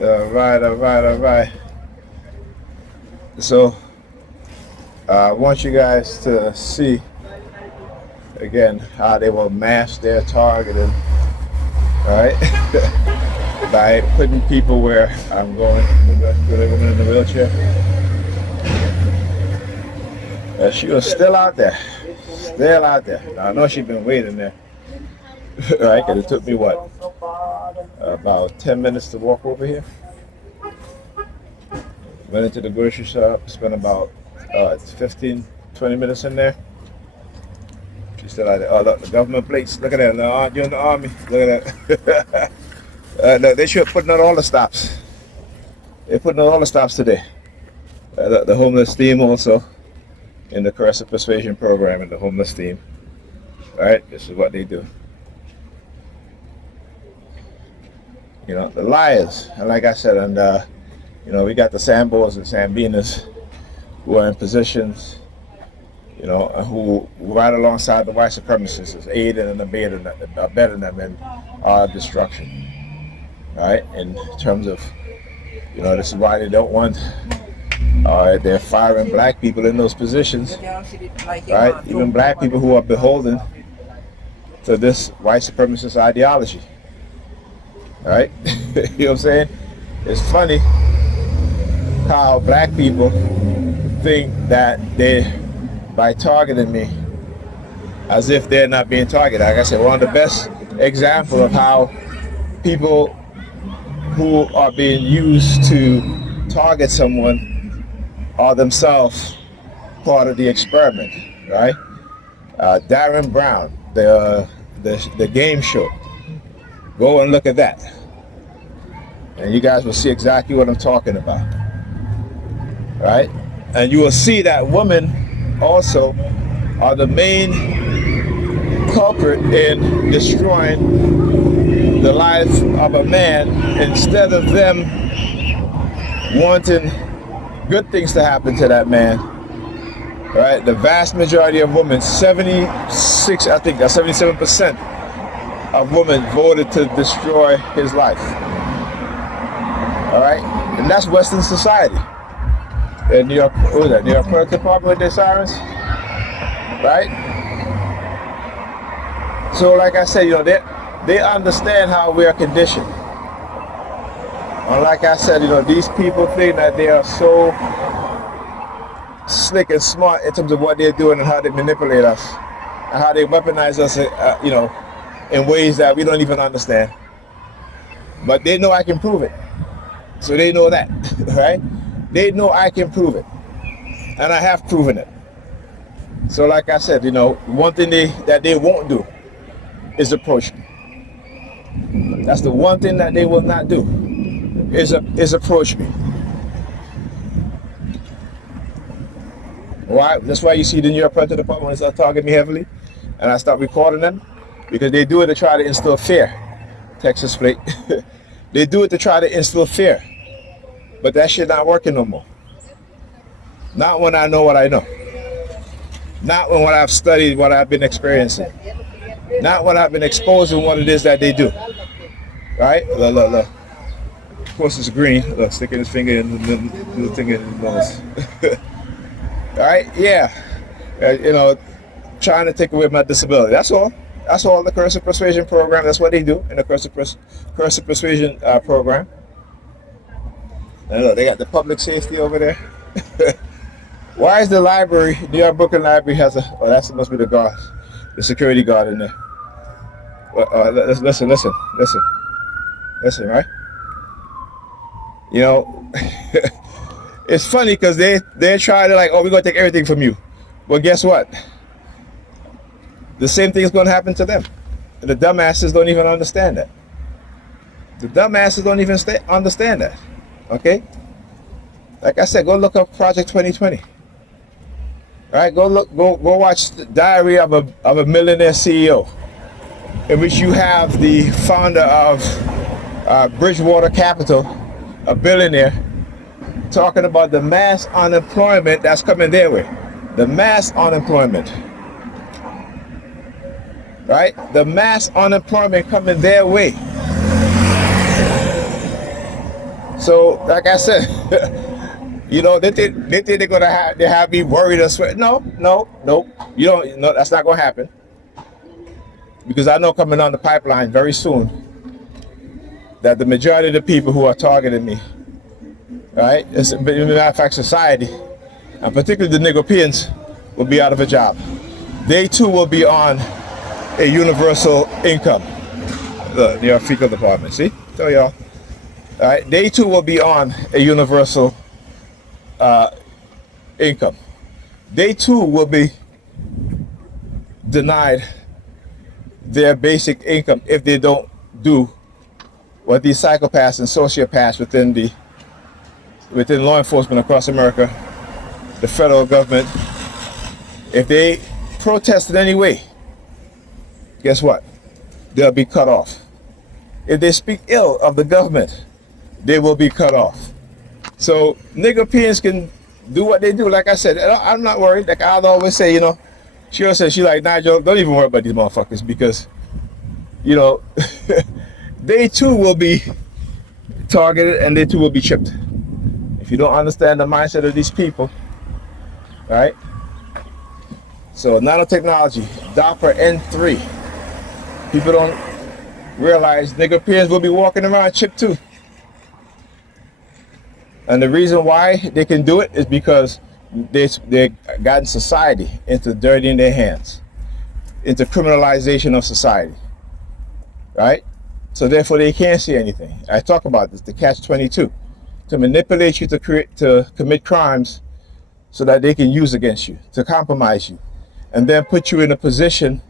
All right. So I want you guys to see again how they will mask their targeting, right? By putting people where I'm going. The woman in the wheelchair. She was still out there. Still out there. Now, I know she's been waiting there. Right? Because it took me what? About 10 minutes to walk over here. Went into the grocery shop, spent about 15, 20 minutes in there. She's still out there. Oh, look, the government plates. Look at that. No, you're in the army. Look at that. Look, they should put out all the stops. They're putting out all the stops today. The homeless team also in the corrective persuasion program in the homeless team. All right, this is what they do. You know, the liars, and like I said, and you know, we got the Sambos and Sambinas who are in positions, you know, who right alongside the white supremacists, aiding and abetting them in our destruction. Right? In terms of, you know, this is why they don't want, they're firing black people in those positions, right? Even black people who are beholden to this white supremacist ideology, right? You know what I'm saying? It's funny how black people think that by targeting me, as if they're not being targeted. Like I said, one of the best examples of how people who are being used to target someone are themselves part of the experiment, right? Darren Brown, the game show. Go and look at that, and you guys will see exactly what I'm talking about, right? And you will see that women also are the main culprit in destroying the life of a man instead of them wanting good things to happen to that man, right? The vast majority of women, 76, I think that's 77% of women voted to destroy his life, all right? And that's Western society. In New York, what was that? New York Police Department with their sirens, right? So like I said, you know, they understand how we are conditioned. And like I said, you know, these people think that they are so slick and smart in terms of what they're doing and how they manipulate us and how they weaponize us, you know, in ways that we don't even understand. But they know I can prove it. So they know that, right? They know I can prove it. And I have proven it. So like I said, you know, one thing that they won't do is approach me. That's the one thing that they will not do, is approach me. Why? That's why you see the New York Police Department when they start targeting me heavily, and I start recording them, because they do it to try to instill fear. Texas plate. They do it to try to instill fear. But that shit not working no more. Not when I know what I know. Not when what I've studied, what I've been experiencing. Not when I've been exposed to what it is that they do. Right? Look, look, look. Of course it's green. Look, sticking his finger in the little thing in his nose. Right? Yeah. You know, trying to take away my disability. That's all. That's all the Corrective Persuasion program. That's what they do in the Corrective Persuasion program. And look, they got the public safety over there. Why is the library, New York Brooklyn Library has a, oh, that must be the guard, the security guard in there. Listen, right? You know, it's funny because they're trying to like, oh, we're going to take everything from you. Well, guess what? The same thing is going to happen to them. The dumbasses don't even understand that. The dumbasses don't even understand that. Okay? Like I said, go look up Project 2020. All right, go watch the Diary of a Millionaire CEO, in which you have the founder of Bridgewater Capital, a billionaire, talking about the mass unemployment that's coming their way. The mass unemployment. right? The mass unemployment coming their way. So, like I said, you know, they think they're gonna have me worried or sweat. No, no, no. You don't. No, that's not gonna happen. Because I know coming on the pipeline very soon that the majority of the people who are targeting me, right, as a matter of fact, society, and particularly the Negropeans, will be out of a job. They too will be on a universal income. The New York Fecal Department, see? Tell y'all. All right, they too will be on a universal income. They too will be denied their basic income if they don't do what these psychopaths and sociopaths within law enforcement across America, the federal government, if they protest in any way, guess what? They'll be cut off. If they speak ill of the government, they will be cut off. So Negropeans can do what they do. Like I said, I'm not worried. Like I'll always say, you know, she always says, she's like, Nigel, don't even worry about these motherfuckers because, you know, they too will be targeted and they too will be chipped. If you don't understand the mindset of these people, right? So nanotechnology, Doppler N3. People don't realize Negropeans will be walking around chipped too. And the reason why they can do it is because they gotten society into dirtying their hands, into criminalization of society, right? So therefore they can't see anything. I talk about this, the catch-22, to manipulate you to commit crimes so that they can use against you, to compromise you, and then put you in a position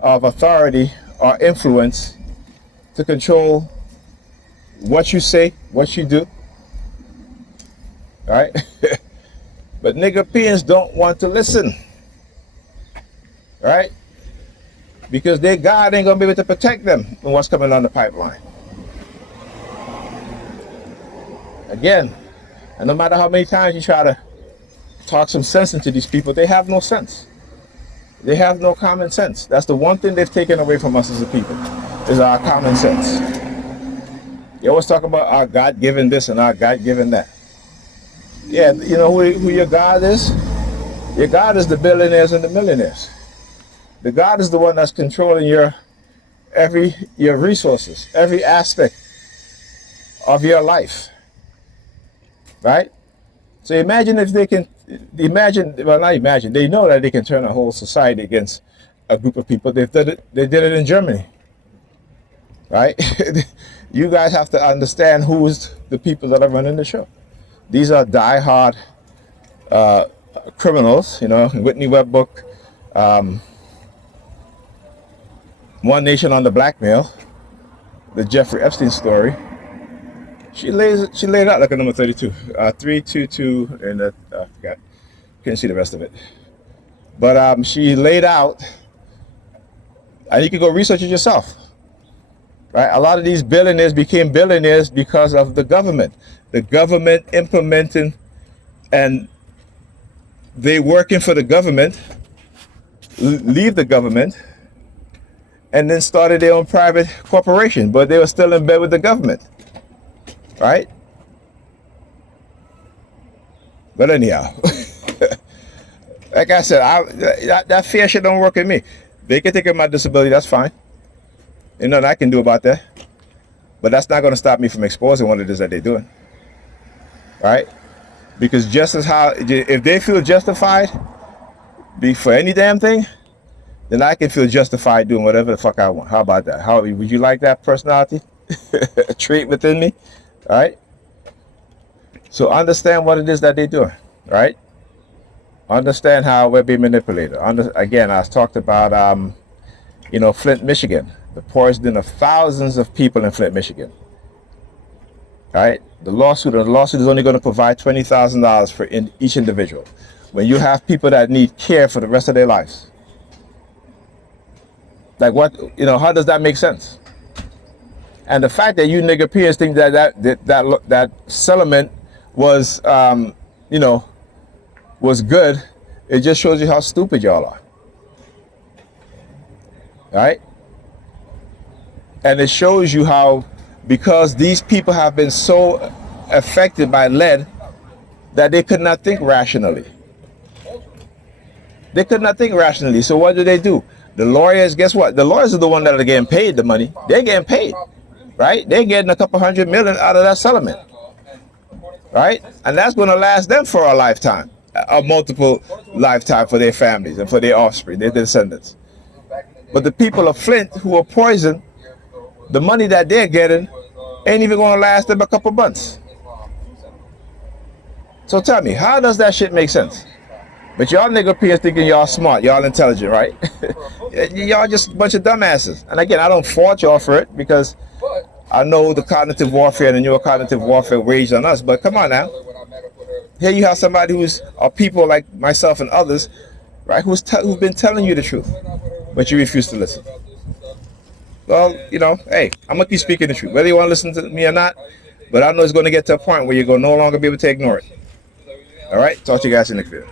of authority or influence to control what you say, what you do, right? But Negropeans don't want to listen, right? Because their God ain't gonna be able to protect them from what's coming on the pipeline. Again, and no matter how many times you try to talk some sense into these people, they have no sense. They have no common sense. That's the one thing they've taken away from us as a people, is our common sense. You always talk about our God-given this and our God-given that. Yeah, you know who your God is? Your God is the billionaires and the millionaires. The God is the one that's controlling your resources, every aspect of your life, right? So imagine if they can, they know that they can turn a whole society against a group of people. They did it in Germany, right? You guys have to understand who is the people that are running the show. These are die-hard criminals, you know. Whitney Webb book, One Nation on the Blackmail, the Jeffrey Epstein story. She laid out like a number 32, 322, and I forgot. Couldn't see the rest of it. But she laid out, and you can go research it yourself. Right? A lot of these billionaires became billionaires because of the government. The government implementing, and they working for the government, leave the government, and then started their own private corporation, but they were still in bed with the government, right? But anyhow, like I said, that fear shit don't work in me. They can take my disability, that's fine. Ain't nothing I can do about that. But that's not going to stop me from exposing what it is that they're doing, right? Because just as how, if they feel justified for any damn thing, then I can feel justified doing whatever the fuck I want. How about that? How would you like that personality trait within me? All right. So understand what it is that they're doing, right? Understand how we're being manipulated. Again, I talked about, you know, Flint, Michigan, the poisoning of thousands of people in Flint, Michigan. Right? The lawsuit is only going to provide $20,000 for each individual. When you have people that need care for the rest of their lives, like what, you know, how does that make sense? And the fact that you Negropeans think that settlement was, you know, was good, it just shows you how stupid y'all are. right? And it shows you how, because these people have been so affected by lead that they could not think rationally. They could not think rationally. So what do? The lawyers, guess what? The lawyers are the one that are getting paid the money. They're getting paid, right? They're getting a couple $100 million out of that settlement, right? And that's going to last them for a lifetime, a multiple lifetime for their families and for their offspring, their descendants. But the people of Flint who are poisoned, the money that they're getting ain't even going to last them a couple months. So tell me, how does that shit make sense? But y'all nigga peers thinking y'all smart, y'all intelligent, right? Y'all just a bunch of dumbasses. And again, I don't fault y'all for it, because I know the cognitive warfare and the neurocognitive warfare waged on us. But come on now. Here you have somebody or people like myself and others, right, who've been telling you the truth, but you refuse to listen. Well, hey, I'm going to keep speaking the truth, whether you want to listen to me or not. But I know it's going to get to a point where you're going to no longer be able to ignore it. All right? Talk to you guys in the next video.